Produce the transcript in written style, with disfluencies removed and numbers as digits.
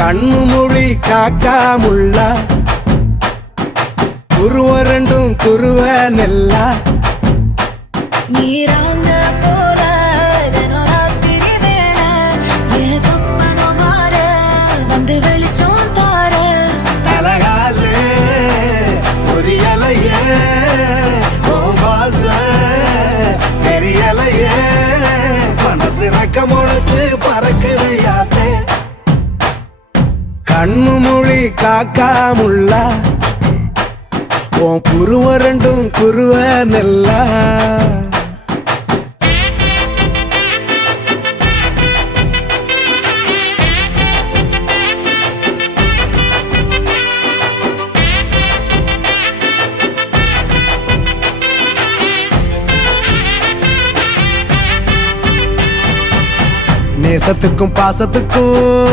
கண்ணு மொழி காக்காமுள்ள குருவ ரெண்டும் குருவ நெல்லா நீராங்க போல தினராத்திரி வேண என் சொப்பனோ மாற வந்து வெளிச்சம் தார தலகாலே பொரியலையே ஓம்பாச பெரியலையே மனசு ரக்க முளைச்சு பறக்குது யாத்தே கண்ணு மொழி காக்காமுள்ள உன் குருவ ரெண்டும் குருவ நெல்லா நேசத்துக்கும் பாசத்துக்கும்